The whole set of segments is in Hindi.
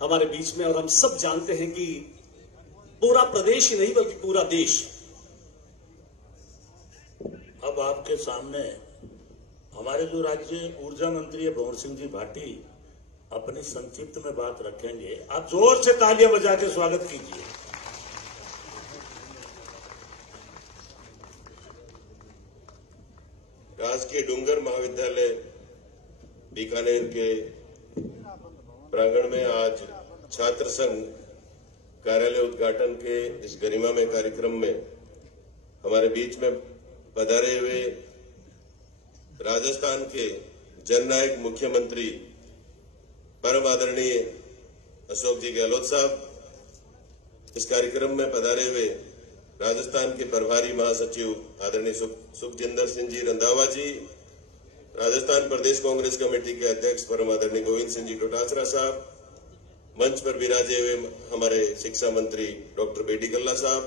हमारे बीच में, और हम सब जानते हैं कि पूरा प्रदेश ही नहीं बल्कि पूरा देश अब आपके सामने हमारे जो राज्य ऊर्जा मंत्री है भंवर सिंह जी भाटी अपनी संक्षिप्त में बात रखेंगे। आप जोर से तालियां बजा के स्वागत कीजिए। राजकीय डूंगर महाविद्यालय बीकानेर के प्रांगण में आज छात्र संघ कार्यालय उद्घाटन के इस गरिमामय कार्यक्रम में हमारे बीच में पधारे हुए राजस्थान के जननायक मुख्यमंत्री परम आदरणीय अशोक जी गहलोत साहब, इस कार्यक्रम में पधारे हुए राजस्थान के प्रभारी महासचिव आदरणीय सुखजिंदर सिंह जी रंधावा जी, राजस्थान प्रदेश कांग्रेस कमेटी के अध्यक्ष परम आदरणीय गोविंद सिंह जी डोटासरा साहब, मंच पर विराजे हुए हमारे शिक्षा मंत्री डॉक्टर बेडी कल्ला साहब,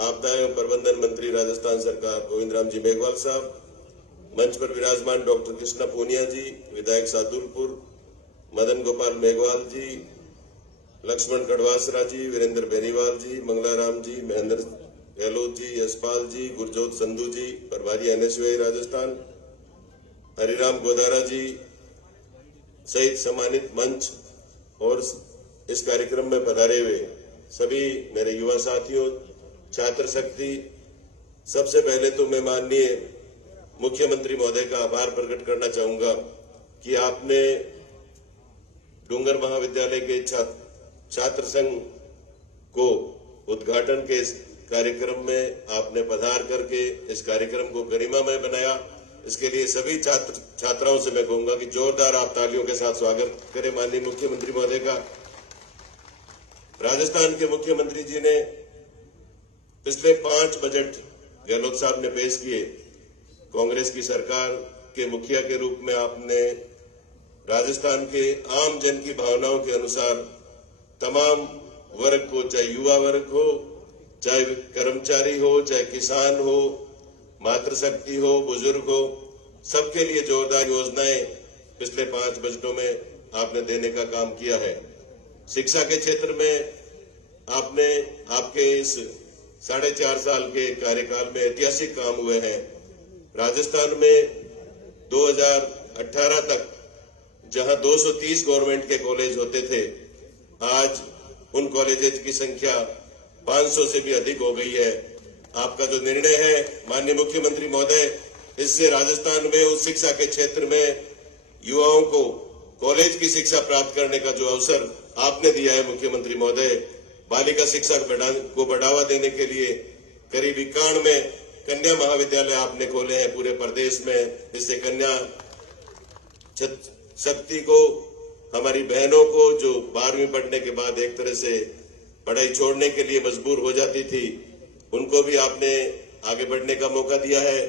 आपदा एवं प्रबंधन मंत्री राजस्थान सरकार गोविंद राम जी मेघवाल साहब, मंच पर विराजमान डॉक्टर कृष्णा पूनिया जी, विधायक सादुलपुर मदन गोपाल मेघवाल जी, लक्ष्मण कड़वासरा जी, वीरेंद्र बेनीवाल जी, मंगलाराम जी, महेंद्र गहलोत जी, यशपाल जी, गुरजोत संधू जी, प्रभारी एनएसयूआई राजस्थान, हरिराम गोदारा जी सहित सम्मानित मंच और इस कार्यक्रम में पधारे हुए सभी मेरे युवा साथियों, छात्र शक्ति, सबसे पहले तो मैं माननीय मुख्यमंत्री महोदय का आभार प्रकट करना चाहूंगा कि आपने डूंगर महाविद्यालय के छात्र संघ को उद्घाटन के इस कार्यक्रम में आपने पधार करके इस कार्यक्रम को गरिमामय बनाया। इसके लिए सभी छात्राओं से मैं कहूंगा कि जोरदार आप तालियों के साथ स्वागत करें माननीय मुख्यमंत्री महोदय का। राजस्थान के मुख्यमंत्री जी ने पिछले 5 बजट गहलोत साहब ने पेश किए। कांग्रेस की सरकार के मुखिया के रूप में आपने राजस्थान के आम जन की भावनाओं के अनुसार तमाम वर्ग को, चाहे युवा वर्ग हो, चाहे कर्मचारी हो, चाहे किसान हो, मातृशक्ति हो, बुजुर्ग हो, सबके लिए जोरदार योजनाएं पिछले 5 बजटों में आपने देने का काम किया है। शिक्षा के क्षेत्र में आपने आपके इस 4.5 साल के कार्यकाल में ऐतिहासिक काम हुए हैं। राजस्थान में 2018 तक जहां 230 गवर्नमेंट के कॉलेज होते थे, आज उन कॉलेजेस की संख्या 500 से भी अधिक हो गई है। आपका जो निर्णय है माननीय मुख्यमंत्री महोदय, इससे राजस्थान में उस शिक्षा के क्षेत्र में युवाओं को कॉलेज की शिक्षा प्राप्त करने का जो अवसर आपने दिया है मुख्यमंत्री महोदय, बालिका शिक्षा को बढ़ावा देने के लिए करीब 91 में कन्या महाविद्यालय आपने खोले हैं पूरे प्रदेश में। इससे कन्या शक्ति को, हमारी बहनों को जो 12वीं पढ़ने के बाद एक तरह से पढ़ाई छोड़ने के लिए मजबूर हो जाती थी, उनको भी आपने आगे बढ़ने का मौका दिया है।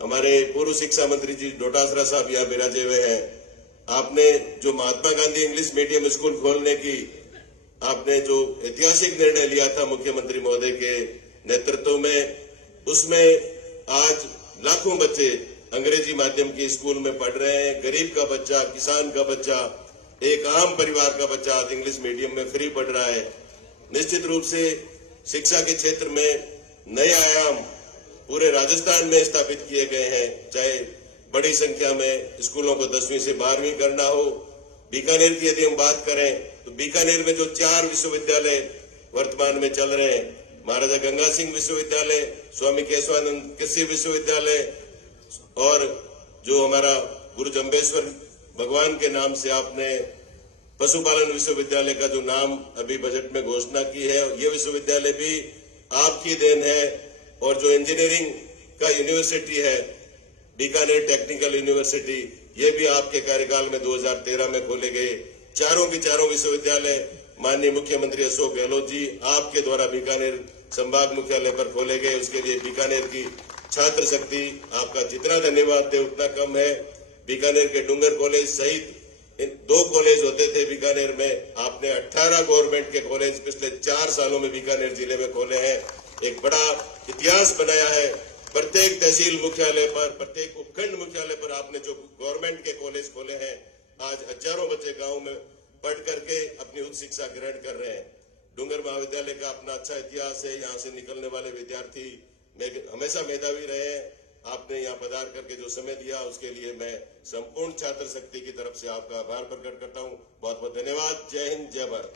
हमारे पूर्व शिक्षा मंत्री जी डोटासरा साहब यहाँ विराजे हुए हैं। आपने जो Mahatma Gandhi English medium school खोलने की आपने जो ऐतिहासिक निर्णय लिया था मुख्यमंत्री महोदय के नेतृत्व में, उसमें आज लाखों बच्चे अंग्रेजी माध्यम के स्कूल में पढ़ रहे हैं। गरीब का बच्चा, किसान का बच्चा, एक आम परिवार का बच्चा आज इंग्लिश मीडियम में फ्री पढ़ रहा है। निश्चित रूप से शिक्षा के क्षेत्र में नए आयाम पूरे राजस्थान में स्थापित किए गए हैं। चाहे बड़ी संख्या में स्कूलों को 10वीं से 12वीं करना हो। बीकानेर की यदि हम बात करें तो बीकानेर में जो 4 विश्वविद्यालय वर्तमान में चल रहे हैं, महाराजा गंगा सिंह विश्वविद्यालय, स्वामी केशवानंद कृषि विश्वविद्यालय और जो हमारा गुरु जम्बेश्वर भगवान के नाम से आपने पशुपालन विश्वविद्यालय का जो नाम अभी बजट में घोषणा की है, ये विश्वविद्यालय भी आपकी देन है। और जो इंजीनियरिंग का यूनिवर्सिटी है बीकानेर टेक्निकल यूनिवर्सिटी, ये भी आपके कार्यकाल में 2013 में खोले गए। चारों की चारों विश्वविद्यालय माननीय मुख्यमंत्री अशोक गहलोत जी आपके द्वारा बीकानेर संभाग मुख्यालय पर खोले गए। उसके लिए बीकानेर की छात्र शक्ति आपका जितना धन्यवाद दे उतना कम है। बीकानेर के डूंगर कॉलेज सहित 2 कॉलेज होते थे बीकानेर में, आपने 18 गवर्नमेंट के कॉलेज पिछले 4 सालों में बीकानेर जिले में खोले हैं। एक बड़ा इतिहास बनाया है। प्रत्येक तहसील मुख्यालय पर, प्रत्येक उपखंड मुख्यालय पर आपने जो गवर्नमेंट के कॉलेज खोले हैं, आज हजारों बच्चे गांव में पढ़ करके अपनी उच्च शिक्षा ग्रहण कर रहे हैं। डूंगर महाविद्यालय का अपना अच्छा इतिहास है। यहाँ से निकलने वाले विद्यार्थी हमेशा मेधावी रहे हैं। आपने यहाँ पधार करके जो समय दिया उसके लिए मैं संपूर्ण छात्र शक्ति की तरफ से आपका आभार प्रकट करता हूँ। बहुत बहुत धन्यवाद। जय हिंद, जय भारत।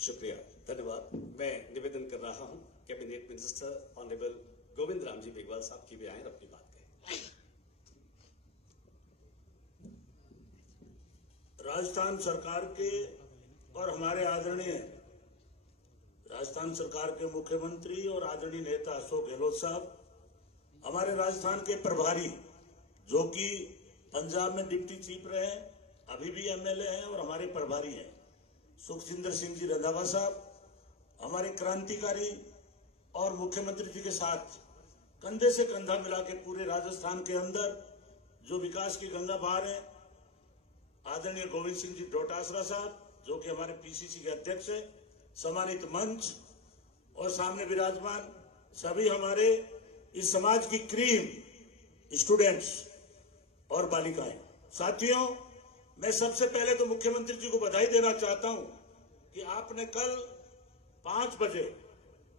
शुक्रिया, धन्यवाद। मैं निवेदन कर रहा हूं cabinet minister honourable Govind Ram ji Meghwal साहब की भी आए और अपनी बात कहें। राजस्थान सरकार के और हमारे आदरणीय राजस्थान सरकार के मुख्यमंत्री और आदरणीय नेता अशोक गहलोत साहब, हमारे राजस्थान के प्रभारी जो कि पंजाब में डिप्टी चीफ रहे हैं, अभी भी एमएलए हैं और हमारे प्रभारी हैं, सुखजिंदर सिंह जी रंधावा साहब, हमारे क्रांतिकारी और मुख्यमंत्री जी के साथ कंधे से कंधा मिला के पूरे राजस्थान के अंदर जो विकास की गंगा बहा रहे हैं, आदरणीय गोविंद सिंह जी डोटासरा साहब जो कि हमारे पीसीसी के अध्यक्ष हैं, सम्मानित मंच और सामने विराजमान सभी हमारे इस समाज की क्रीम स्टूडेंट्स और बालिकाएं, साथियों, मैं सबसे पहले तो मुख्यमंत्री जी को बधाई देना चाहता हूं कि आपने कल 5 बजे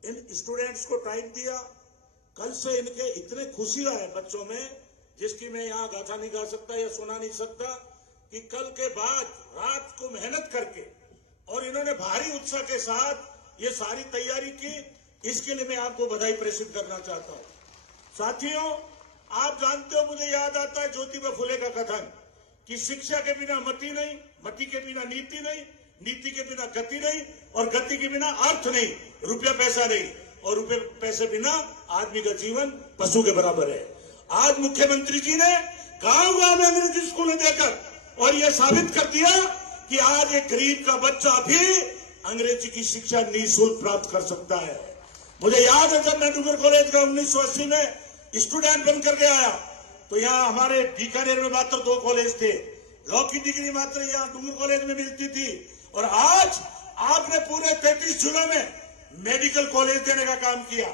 इन स्टूडेंट्स को टाइम दिया। कल से इनके इतने खुशी आए बच्चों में जिसकी मैं यहां गाथा नहीं गा सकता या सुना नहीं सकता कि कल के बाद रात को मेहनत करके और इन्होंने भारी उत्साह के साथ ये सारी तैयारी की। इसके लिए मैं आपको बधाई प्रेषित करना चाहता हूं। साथियों, आप जानते हो, मुझे याद आता है ज्योतिबा फुले का कथन कि शिक्षा के बिना मति नहीं, मति के बिना नीति नहीं, नीति के बिना गति नहीं और गति के बिना अर्थ नहीं, रुपया पैसा नहीं और रुपये पैसे बिना आदमी का जीवन पशु के बराबर है। आज मुख्यमंत्री जी ने गांव-गांव में अंग्रेजी स्कूलें देकर और यह साबित कर दिया कि आज एक गरीब का बच्चा भी अंग्रेजी की शिक्षा निःशुल्क प्राप्त कर सकता है। मुझे याद है जब मैं डूंगर कॉलेज का 1980 में स्टूडेंट बनकर के आया तो यहाँ हमारे बीकानेर में मात्र 2 कॉलेज थे। लॉ की डिग्री मात्र यहाँ डूंगर कॉलेज में मिलती थी और आज आपने पूरे 33 जिलों में मेडिकल कॉलेज देने का काम किया।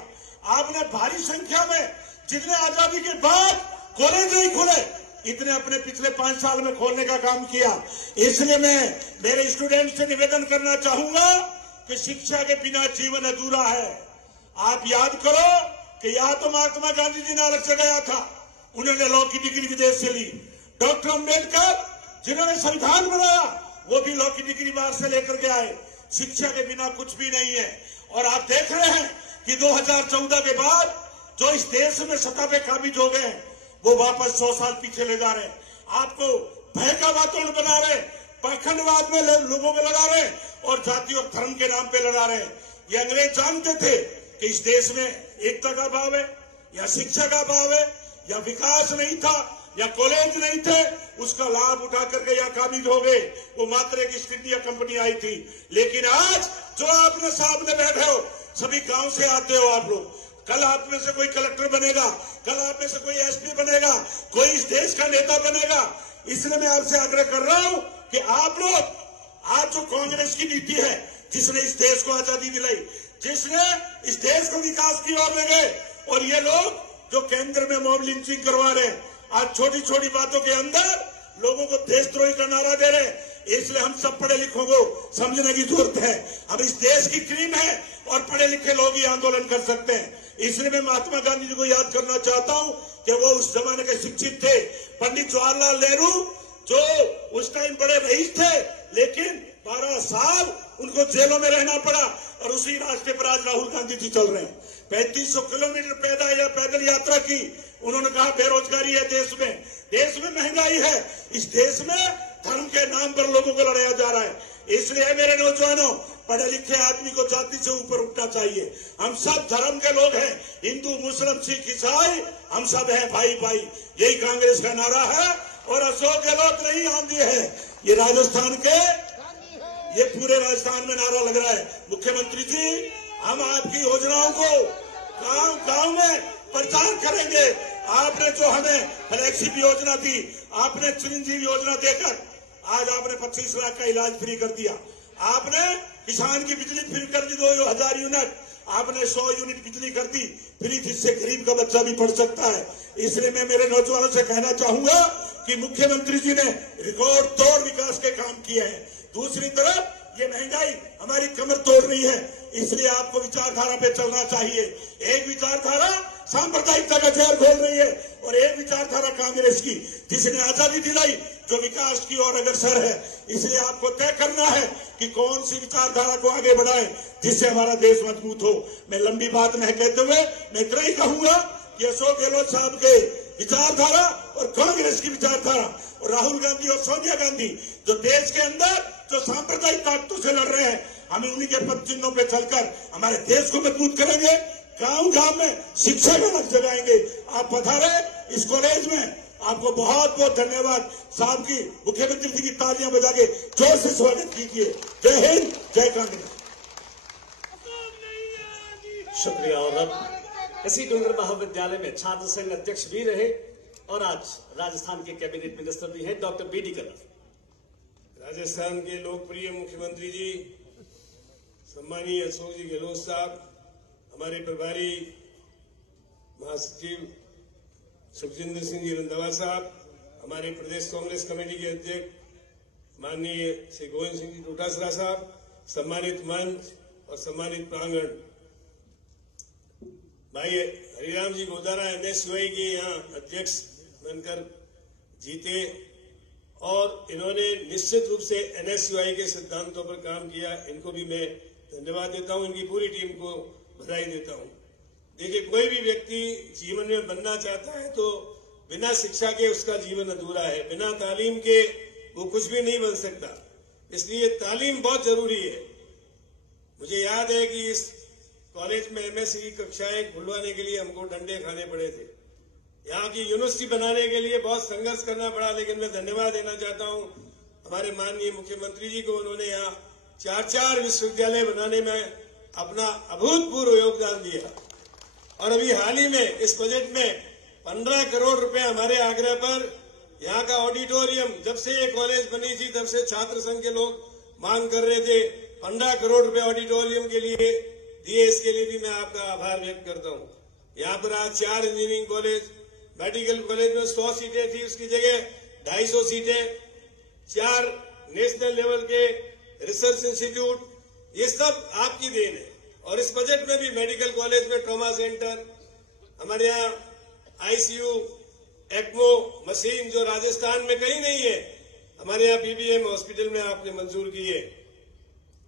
आपने भारी संख्या में जितने आजादी के बाद कॉलेज नहीं खुले इतने अपने पिछले 5 साल में खोलने का काम किया। इसलिए मैं मेरे स्टूडेंट से निवेदन करना चाहूंगा कि शिक्षा के बिना जीवन अधूरा है। आप याद करो कि यहाँ तो महात्मा गांधी जी नालक से गया था, उन्होंने लॉ की डिग्री विदेश से ली। डॉक्टर अंबेडकर जिन्होंने संविधान बनाया वो भी लॉ की डिग्री बाहर से लेकर के आए। शिक्षा के बिना कुछ भी नहीं है। और आप देख रहे हैं कि 2014 के बाद जो इस देश में सत्ता पे काबिज हो गए हैं वो वापस 100 साल पीछे ले जा रहे हैं। आपको भय का वातावरण बना रहे, पाखंडवाद में लोगों में लड़ा रहे और जाति और धर्म के नाम पे लड़ा रहे। ये अंग्रेज जानते थे कि इस देश में एकता का अभाव है या शिक्षा का अभाव है या विकास नहीं था या कॉलेज नहीं थे, उसका लाभ उठा करके यहाँ काबिज हो गए। वो मात्र एक ईस्ट इंडिया कंपनी आई थी। लेकिन आज जो आपने सामने बैठे हो सभी गांव से आते हो आप लोग। कल आप में से कोई कलेक्टर बनेगा, कल आप में से कोई एसपी बनेगा, कोई इस देश का नेता बनेगा। इसलिए मैं आपसे आग्रह कर रहा हूं कि आप लोग आज जो कांग्रेस की नीति है जिसने इस देश को आजादी दिलाई, जिसने इस देश को विकास की ओर ले गए, और ये लोग जो केंद्र में मॉब लिंचिंग करवा रहे हैं, आज छोटी छोटी बातों के अंदर लोगों को देशद्रोही का नारा दे रहे हैं। इसलिए हम सब पढ़े लिखों को समझने की जरूरत है। हम इस देश की क्रीम है और पढ़े लिखे लोग ही आंदोलन कर सकते हैं। इसलिए मैं महात्मा गांधी जी को याद करना चाहता हूं कि वो उस जमाने के शिक्षित थे। पंडित जवाहरलाल नेहरू जो उस टाइम बड़े रईस थे लेकिन 12 साल उनको जेलों में रहना पड़ा और उसी रास्ते पर आज राहुल गांधी जी चल रहे हैं। 3500 किलोमीटर पैदल यात्रा की। उन्होंने कहा बेरोजगारी है देश में महंगाई है, इस देश में धर्म के नाम पर लोगों को लड़ाया जा रहा है। इसलिए मेरे नौजवानों, पढ़े लिखे आदमी को जाति से ऊपर उठना चाहिए। हम सब धर्म के लोग हैं, हिंदू मुस्लिम सिख ईसाई, हम सब हैं भाई भाई। यही कांग्रेस का नारा है और अशोक गहलोत नहीं आंधी है, ये राजस्थान के, ये पूरे राजस्थान में नारा लग रहा है। मुख्यमंत्री जी, हम आपकी योजनाओं को गांव गांव में प्रचार करेंगे। आपने जो हमें फ्लैगशिप योजना दी, आपने चिरंजीवी योजना देकर आज आपने 25 लाख का इलाज फ्री कर दिया। आपने किसान की बिजली फ्री कर दी 2000 यूनिट। आपने 100 यूनिट बिजली कर दी फ्री, जिससे गरीब का बच्चा भी पढ़ सकता है। इसलिए मैं मेरे नौजवानों से कहना चाहूंगा कि मुख्यमंत्री जी ने रिकॉर्ड तोड़ विकास के काम किए हैं। दूसरी तरफ ये महंगाई हमारी कमर तोड़ रही है, इसलिए आपको विचारधारा पे चलना चाहिए। एक विचारधारा सांप्रदायिकता का जहर घोल रही है और एक विचारधारा कांग्रेस की, जिसने आजादी दिलाई, जो विकास की ओर अग्रसर है। इसलिए आपको तय करना है कि कौन सी विचारधारा को आगे बढ़ाए जिससे हमारा देश मजबूत हो। मैं लंबी बात नहीं कहते हुए मैं इतना ही कहूंगा कि अशोक गहलोत साहब के विचारधारा और कांग्रेस की विचारधारा और राहुल गांधी और सोनिया गांधी जो देश के अंदर जो सांप्रदायिक ताकतों से लड़ रहे हैं, हम उन्हीं के पद चिन्हों पर चलकर हमारे देश को मजबूत करेंगे। गांव गांव में शिक्षा का लक्ष्य जगाएंगे। आप पधारे इस कॉलेज में, आपको बहुत बहुत धन्यवाद। साहब की मुख्यमंत्री जी की तालियां बजा के जोर से स्वागत कीजिए। जय हिंद, जय कांग्रेस। शुक्रिया। और अब इसी डूंगर महाविद्यालय में छात्र संघ अध्यक्ष भी रहे और आज राजस्थान के कैबिनेट मिनिस्टर भी हैं डॉक्टर बी डी कल्ला। राजस्थान के लोकप्रिय मुख्यमंत्री जी सम्मानीय अशोक जी गहलोत साहब, हमारे प्रभारी महासचिव सुखजिंदर सिंह जी रंधावा साहब, हमारे प्रदेश कांग्रेस कमेटी के अध्यक्ष माननीय श्री गोविंद सिंह जी डोटासरा साहब, सम्मानित मंच और सम्मानित प्रांगण, भाई हरिराम जी गोदारा एनएसयूआई के यहाँ अध्यक्ष बनकर जीते और इन्होंने निश्चित रूप से एनएसयूआई के सिद्धांतों पर काम किया। इनको भी मैं धन्यवाद देता हूं, इनकी पूरी टीम को बधाई देता हूं। देखिए, कोई भी व्यक्ति जीवन में बनना चाहता है तो बिना शिक्षा के उसका जीवन अधूरा है, बिना तालीम के वो कुछ भी नहीं बन सकता। इसलिए तालीम बहुत जरूरी है। मुझे याद है कि इस कॉलेज में एमएससी की कक्षाएं खुलवाने के लिए हमको डंडे खाने पड़े थे। यहाँ की यूनिवर्सिटी बनाने के लिए बहुत संघर्ष करना पड़ा, लेकिन मैं धन्यवाद देना चाहता हूँ हमारे माननीय मुख्यमंत्री जी को। उन्होंने यहाँ 4 विश्वविद्यालय बनाने में अपना अभूतपूर्व योगदान दिया और अभी हाल ही में इस बजट में 15 करोड़ रुपए हमारे आग्रह पर यहाँ का ऑडिटोरियम, जब से ये कॉलेज बनी थी तब से छात्र संघ के लोग मांग कर रहे थे, 15 करोड़ रुपए ऑडिटोरियम के लिए दिए। इसके लिए भी मैं आपका आभार व्यक्त करता हूँ। यहाँ पर आज 4 इंजीनियरिंग कॉलेज, मेडिकल कॉलेज में 100 सीटें थी, उसकी जगह 250 सीटें, 4 नेशनल लेवल के रिसर्च इंस्टीट्यूट, ये सब आपकी देन है। और इस बजट में भी मेडिकल कॉलेज में ट्रॉमा सेंटर, हमारे यहाँ आईसीयू, एक्मो मशीन जो राजस्थान में कहीं नहीं है, हमारे यहाँ पीबीएम हॉस्पिटल में आपने मंजूर की है।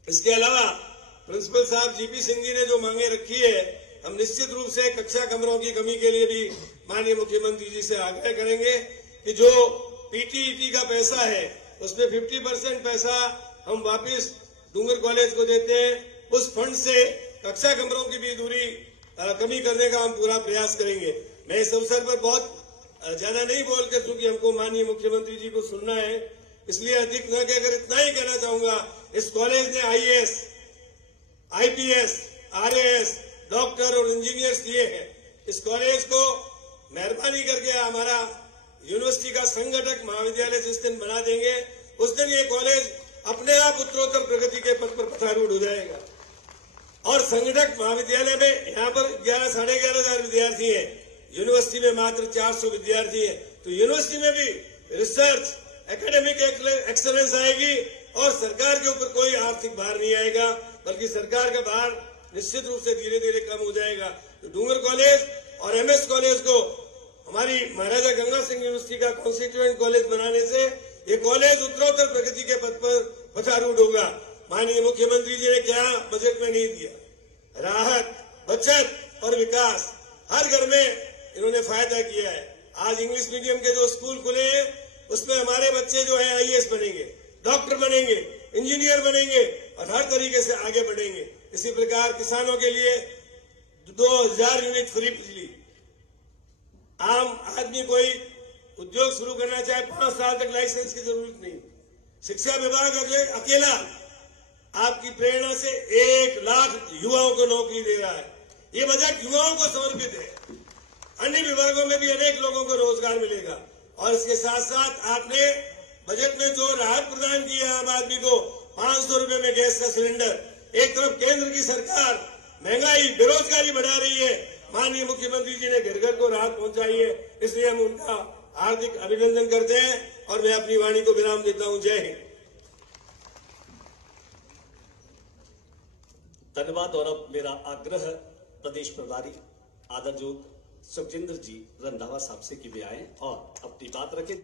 इसके अलावा प्रिंसिपल साहब जीपी सिंह जी ने जो मांगे रखी है, हम निश्चित रूप से कक्षा कमरों की कमी के लिए भी माननीय मुख्यमंत्री जी से आग्रह करेंगे कि जो पीटीईटी का पैसा है उसमें 50% पैसा हम वापस डूंगर कॉलेज को देते हैं। उस फंड से कक्षा कमरों की भी दूरी कमी करने का हम पूरा प्रयास करेंगे। मैं इस अवसर पर बहुत ज्यादा नहीं बोल के, क्योंकि हमको माननीय मुख्यमंत्री जी को सुनना है, इसलिए अधिक न कहकर इतना ही कहना चाहूंगा, इस कॉलेज ने आईएएस, आईपीएस, आरएएस, डॉक्टर और इंजीनियर्स दिए हैं। इस कॉलेज को मेहरबानी करके हमारा यूनिवर्सिटी का संगठक महाविद्यालय जिस दिन बना देंगे, उस दिन ये कॉलेज अपने आप उत्तरोत्तर प्रगति के पथ पर पथारूढ़ हो जाएगा। और संगठक महाविद्यालय में यहाँ पर 11,000 साढ़े 11,000 विद्यार्थी हैं, यूनिवर्सिटी में मात्र 400 विद्यार्थी हैं। तो यूनिवर्सिटी में भी रिसर्च, एकेडमिक एक्सेलेंस आएगी और सरकार के ऊपर कोई आर्थिक भार नहीं आएगा, बल्कि सरकार का भार निश्चित रूप से धीरे धीरे कम हो जाएगा। तो डूंगर कॉलेज और एमएस कॉलेज को हमारी महाराजा गंगा सिंह यूनिवर्सिटी का कॉन्स्टिट्यूएंट कॉलेज बनाने से ये कॉलेज उत्तरोत्तर प्रगति के पथ पर पथारूढ़ होगा। माननीय मुख्यमंत्री जी ने क्या बजट में नहीं दिया, राहत, बचत और विकास, हर घर में इन्होंने फायदा किया है। आज इंग्लिश मीडियम के जो स्कूल खुले हैं उसमें हमारे बच्चे जो है आईएएस बनेंगे, डॉक्टर बनेंगे, इंजीनियर बनेंगे और हर तरीके से आगे बढ़ेंगे। इसी प्रकार किसानों के लिए 2000 यूनिट फ्री बिजली, आम आदमी कोई उद्योग शुरू करना चाहे 5 साल तक लाइसेंस की जरूरत नहीं। शिक्षा विभाग अकेला आपकी प्रेरणा से 1 लाख युवाओं को नौकरी दे रहा है। ये बजट युवाओं को समर्पित है। अन्य विभागों में भी अनेक लोगों को रोजगार मिलेगा। और इसके साथ साथ आपने बजट में जो राहत प्रदान की है आम आदमी को, 500 रुपए में गैस का सिलेंडर। एक तरफ केंद्र की सरकार महंगाई बेरोजगारी बढ़ा रही है। माननीय मुख्यमंत्री जी ने घर घर को राहत पहुंचाई है, इसलिए हम उनका हार्दिक अभिनंदन करते हैं और मैं अपनी वाणी को विराम देता हूं। जय हिंद। धन्यवाद। और अब मेरा आग्रह प्रदेश प्रभारी आदरजोत सुखजिंदर जी रंधावा साहब से कि वे आए और अपनी बात रखें।